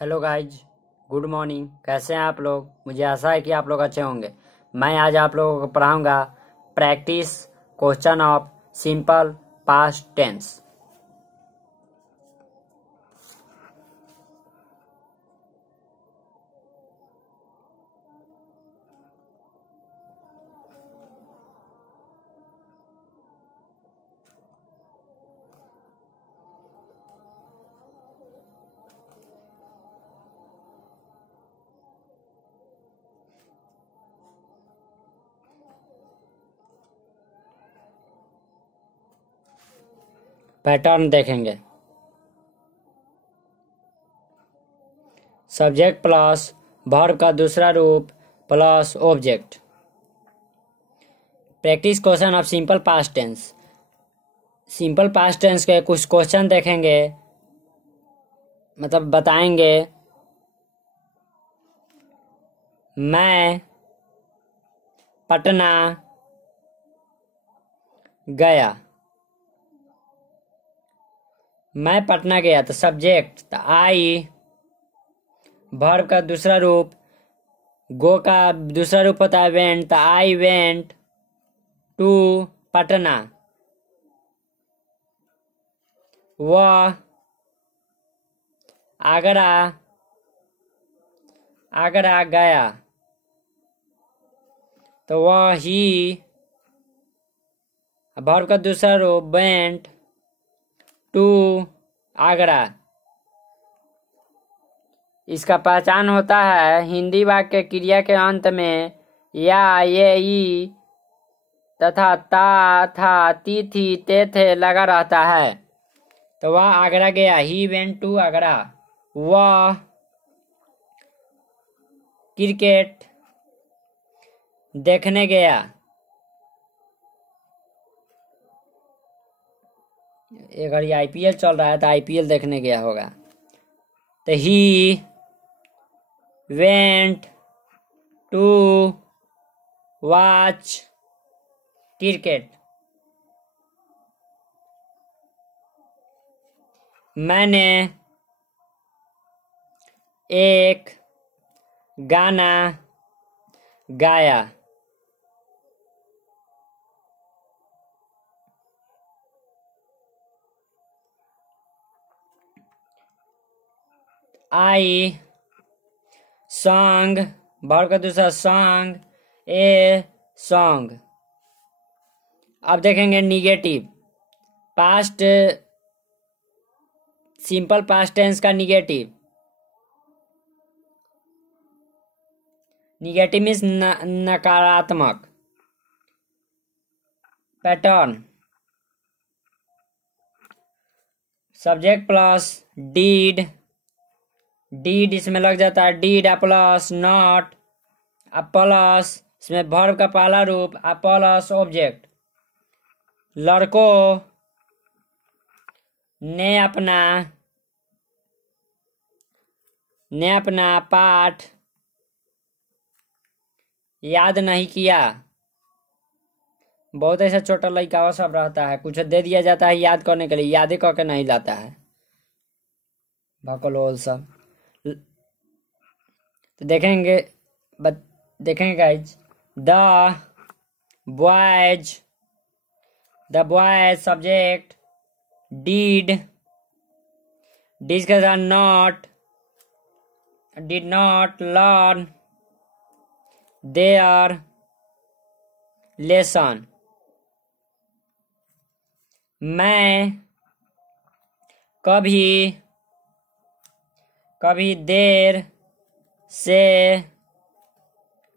Hello guys, good morning. कैसे हैं आप लोग? मुझे आशा है कि आप लोग अच्छे होंगे। मैं आज आप लोगों को पढ़ाऊंगा practice question of simple past tense. Pattern देखेंगे। सब्जेक्ट प्लस वर्ब का दूसरा रूप plus object. Practice question of simple past tense. Simple past tense के कुछ क्वेश्चन देखेंगे, मतलब बताएंगे। मैं पटना गया। मैं पटना गया तो सब्जेक्ट तो आई। वर्ब का दूसरा रूप गो का दूसरा रूप होता है वेंट, तो आई वेंट टू पटना। वह आगरा आगरा गया, तो वह ही। वर्ब का दूसरा रूप वेंट टू आगरा। इसका पहचान होता है हिंदी वाक्य क्रिया के अंत में या ये ई तथा ता था ती थी ते थे लगा रहता है। तो वह आगरा गया, ही वेंट टू आगरा। वह क्रिकेट देखने गया। अगर ये आईपीएल चल रहा है तो आईपीएल देखने गया होगा। तो he went to watch cricket. मैंने एक गाना गाया। आई सॉन्ग, वर्ब का दूसरा सॉन्ग ए सॉन्ग। अब देखेंगे negative past, simple past tense का निगेटिव। निगेटिव मीन्स नकारात्मक। Pattern subject plus did. Did इसमें लग जाता है, did uh plus not uh plus इसमें वर्ब का पहला रूप आ प्लस ऑब्जेक्ट। लड़कों ने अपना पाठ याद नहीं किया। बहुत ऐसा छोटा लड़का सब रहता है, कुछ दे दिया जाता है याद करने के लिए, याद ही करके नहीं लाता है। भकलोल सब। तो देखेंगे guys. Boys the boys subject did के साथ not, did not learn their lesson. मैं कभी देर से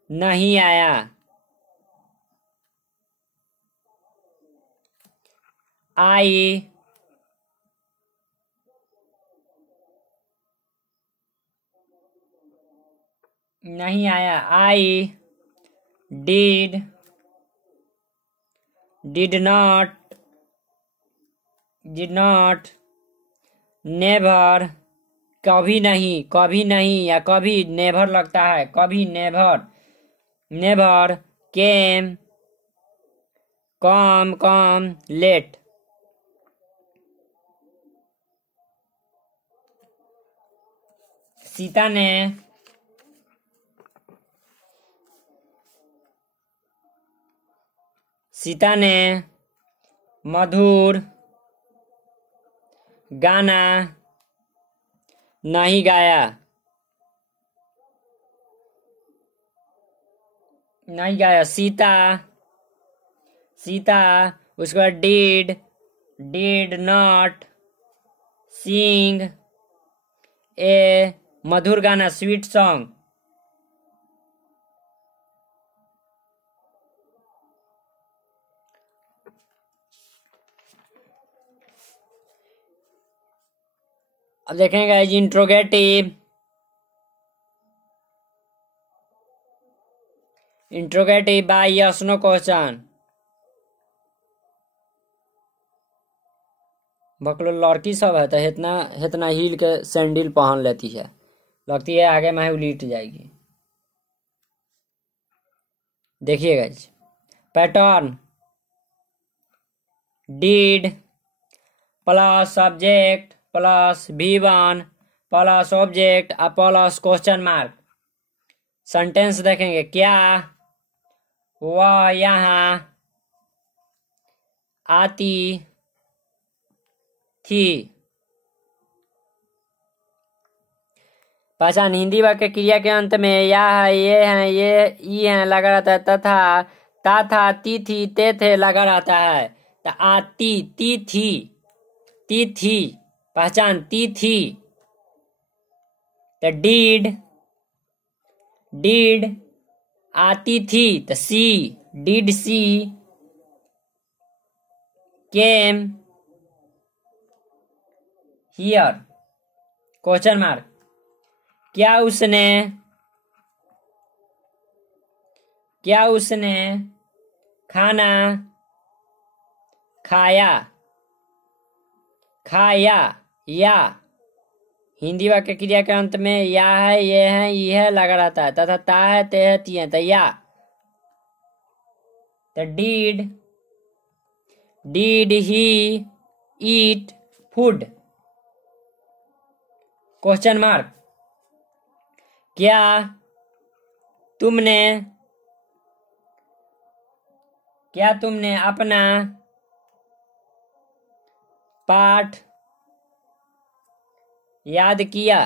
नहीं आया। आई नहीं आया। आई डिड नॉट नेवर कभी नहीं या कभी नेवर लगता है, कभी नेवर केम कम लेट। सीता ने मधुर गाना नहीं गाया। सीता उसके बाद डिड नॉट सिंग ए मधुर गाना स्वीट सॉन्ग। अब देखेंगे interrogative by yes no question. बकलो लड़की सब है तो इतना हील के सैंडल पहन लेती है, लगती है आगे में उलीट जाएगी। देखिएगा pattern did plus subject plus V1 plus object plus question mark. Sentence देखेंगे, क्या वह यहाँ आती थी। पहचान हिंदी वाक्य क्रिया के अंत में या है, ये है, ये ई है लगा रहता है, तथा ता था ती थी ते थे लगा रहता है। तो आती ती थी पहचान ती थी। तो डिड आती थी तो she did she came here question mark. क्या उसने खाना खाया या हिंदी वाक्य क्रिया के अंत में या है, ये है, यह लगा रहता है, तथा ता है ते है ती है तो या। तो did he eat food question mark. क्या तुमने अपना पाठ याद किया।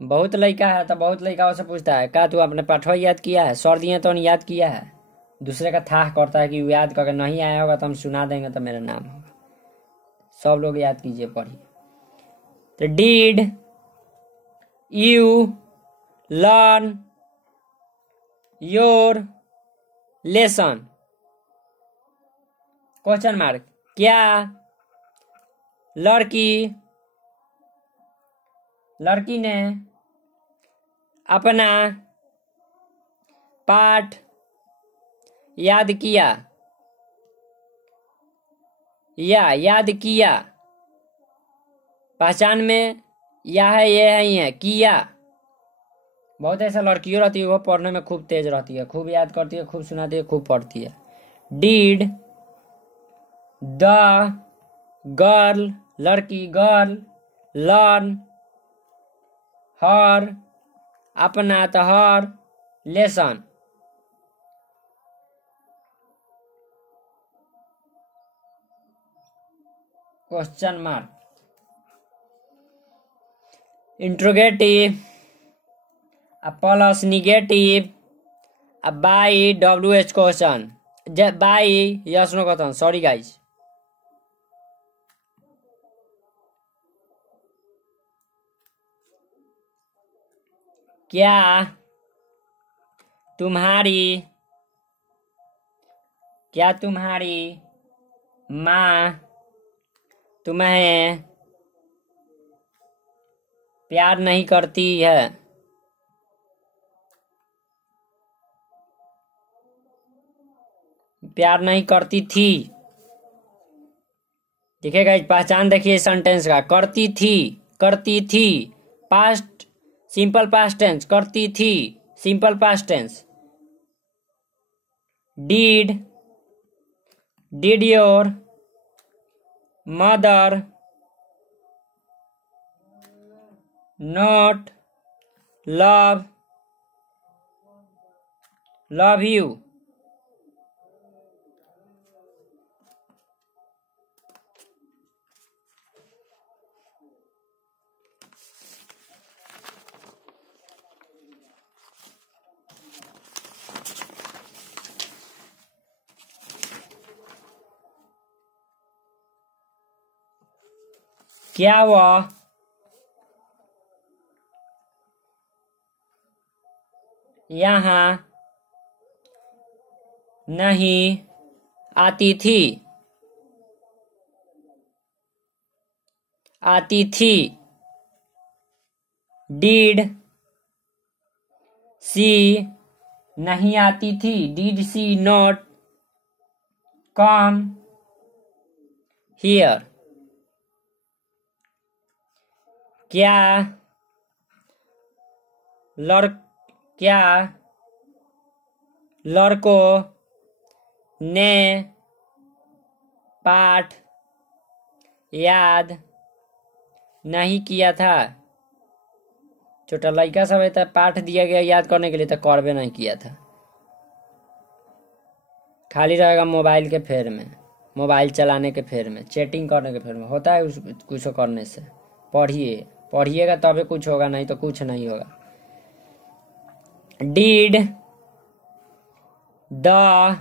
बहुत लड़का है तो बहुत लड़का से पूछता है, क्या तू अपने पाठवा याद किया है। सर दिए तो याद किया है। दूसरे का था करता है कि याद करके नहीं आया होगा तो हम सुना देंगे तो मेरा नाम होगा। सब लोग याद कीजिए, पढ़िए। तो did you learn your lesson question mark. क्या लड़की ने अपना पाठ याद किया या याद किया। पहचान में या है, ये है, ही है, किया। बहुत ऐसा लड़कियों रहती है, वो पढ़ने में खूब तेज रहती है, खूब याद करती है, खूब सुनाती है, खूब पढ़ती है। डिड द गर्ल लड़की गर्ल लर्न हर अपना तो her lesson. Question mark. Interrogative plus negative by WH question by yes no question. Sorry guys. क्या तुम्हारी माँ तुम्हें प्यार नहीं करती है। प्यार नहीं करती थी। देखिएगा, पहचान देखिए सेंटेंस का। करती थी पास्ट सिंपल पास्ट टेंस, करती थी simple past tense. Did your mother not love you. क्या वह यहाँ नहीं आती थी? Did she नहीं आती थी? Did she not come here? क्या लड़कों ने पाठ याद नहीं किया था? छोटा लड़का सब है तो पाठ दिया गया याद करने के लिए, तो करबे नहीं किया था, खाली रहेगा मोबाइल के फेर में, मोबाइल चलाने के फेर में, चैटिंग करने के फेर में। होता है कुछ करने से। पढ़िएगा तभी कुछ होगा, नहीं तो कुछ नहीं होगा। Did the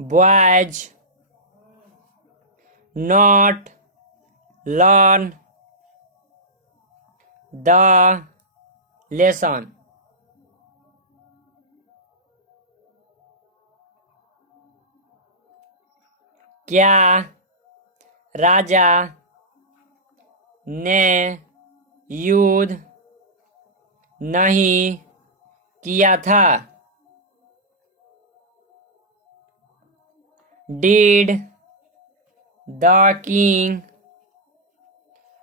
boys not learn the lesson? क्या राजा ने युद्ध नहीं किया था? Did the king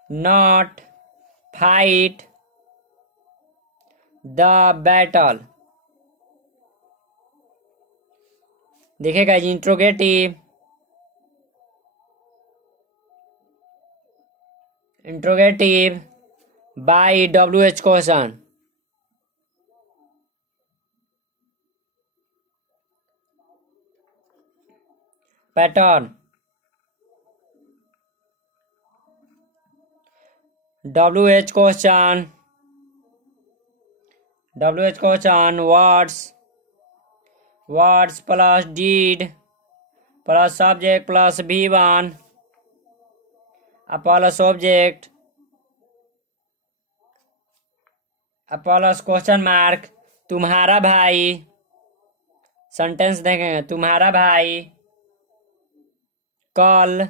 not fight the battle? देखिएगा interrogative by WH question. Pattern. WH question. Words plus did plus subject plus V1 plus object plus question mark. तुम्हारा भाई, sentence देखेंगे, तुम्हारा भाई कल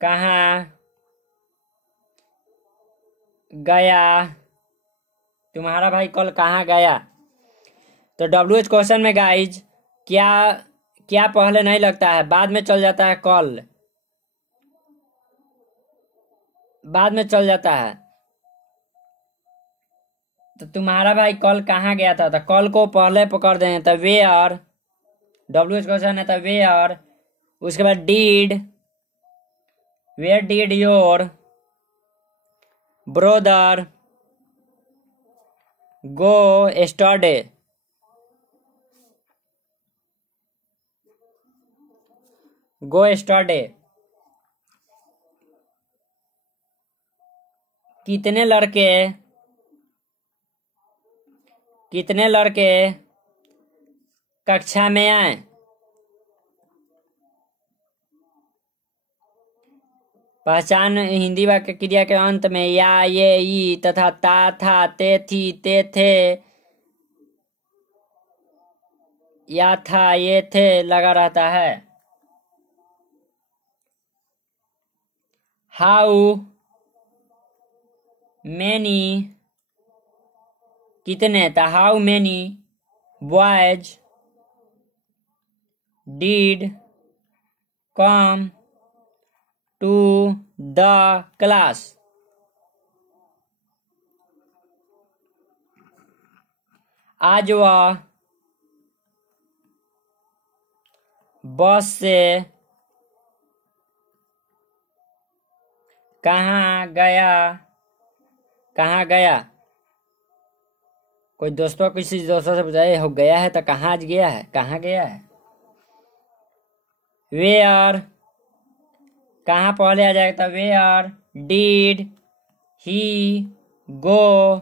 कहाँ गया? तुम्हारा भाई कल कहाँ गया? तो WH क्वेश्चन में गाइज क्या पहले नहीं लगता है, बाद में चल जाता है, कल बाद में चल जाता है। तो तुम्हारा भाई कल कहाँ गया था, तो कल को पहले पकड़ देंगे, तो वेयर, WH क्वेश्चन है तो वेयर। उसके बाद where did your brother go study? कितने लड़के कक्षा में आए? पहचान हिंदी वाक्य क्रिया के अंत में या, ये, ई तथा ता, था, ते, थी, ते, थे या था, ये थे लगा रहता है। हाउ मैनी कितने, था how many boys did come to the class? आज वह बस से कहाँ गया कहाँ गया? कोई दोस्तों किसी दोस्तों से पूछा हो गया है तो कहाँ आज गया है, कहाँ गया है? वेयर, कहाँ पहले आ जाएगा? तो where did he go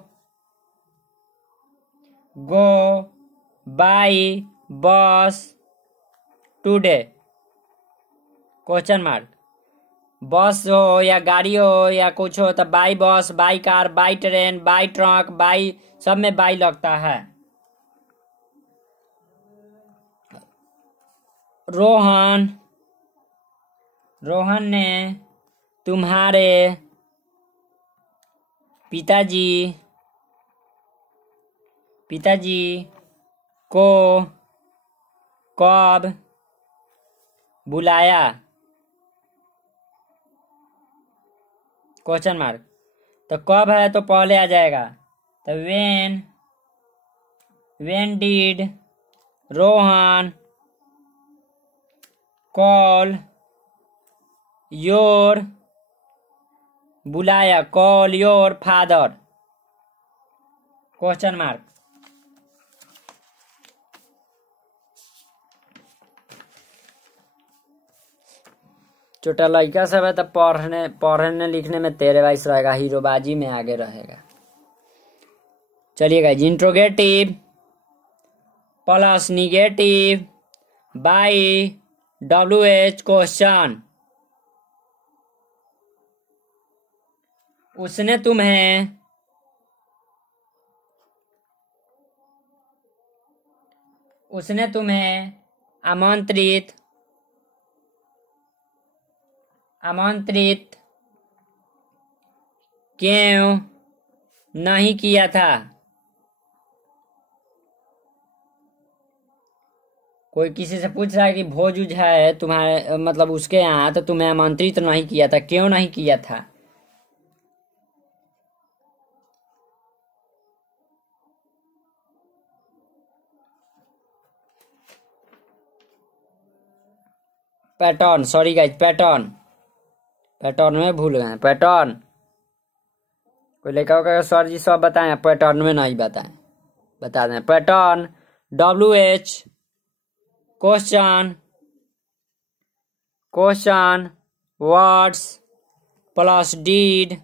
by bus today? Question mark. बस हो या गाड़ी हो या कुछ हो तो by bus, by car, by train, by truck, by, सब में बाई लगता है। रोहन ने तुम्हारे पिताजी को कब बुलाया? Question mark. तो कब है तो पहले आ जाएगा, तो when did Rohan call your, बुलाया, call your father? Question mark. छोटा लड़का सब है तो पढ़ने लिखने में तेरे वाइस रहेगा, हीरोबाजी में आगे रहेगा। चलिए guys, interrogative plus negative by WH question. उसने तुम्हें आमंत्रित क्यों नहीं किया था? कोई किसी से पूछ रहा है कि भोज उज है तुम्हारे, मतलब उसके यहाँ, तो तुम्हें आमंत्रित नहीं किया था, क्यों नहीं किया था? पैटर्न, सॉरी गाइस, पैटर्न में भूल गए। पैटर्न कोई लेखा होगा सर जी सब बताएं, पैटर्न में नहीं बताएं, बता दें। Pattern WH question words plus did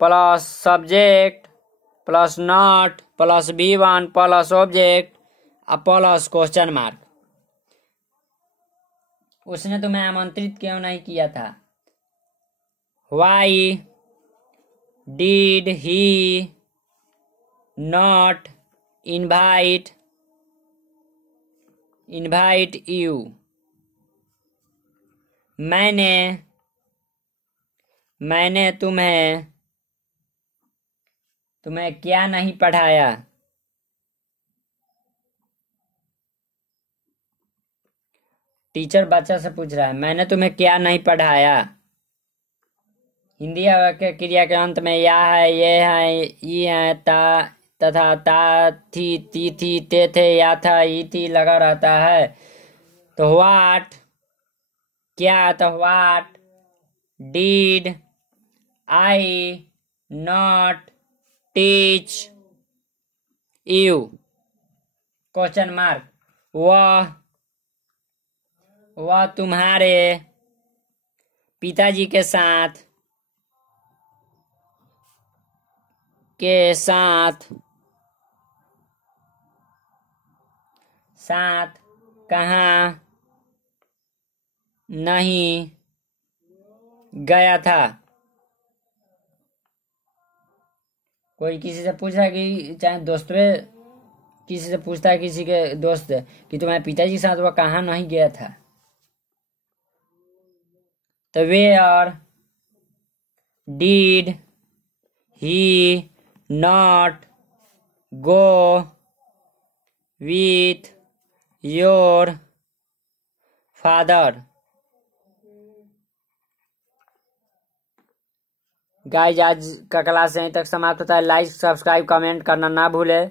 plus subject plus not plus V1 plus object plus question mark. उसने तुम्हें आमंत्रित क्यों नहीं किया था? Why did he not invite you? मैंने तुम्हें क्या नहीं पढ़ाया? टीचर बच्चा से पूछ रहा है, मैंने तुम्हें क्या नहीं पढ़ाया? हिंदी वाक्य क्रिया के अंत में या है, ये है, ई है, ता तथा ता थी, ती थी, ते थे, या था, ई थी लगा रहता है। तो व्हाट, क्या? तो what did I not teach you? Question mark. वह तुम्हारे पिताजी के साथ कहाँ नहीं गया था? कोई किसी से पूछ रहा है कि चाहे दोस्त में किसी से पूछता है, किसी के दोस्त कि तुम्हारे पिताजी के साथ वह कहाँ नहीं गया था? तो where did he not go with your father? Guys, आज का क्लास यहीं तक समाप्त होता है। लाइक, सब्सक्राइब, कमेंट करना ना भूले।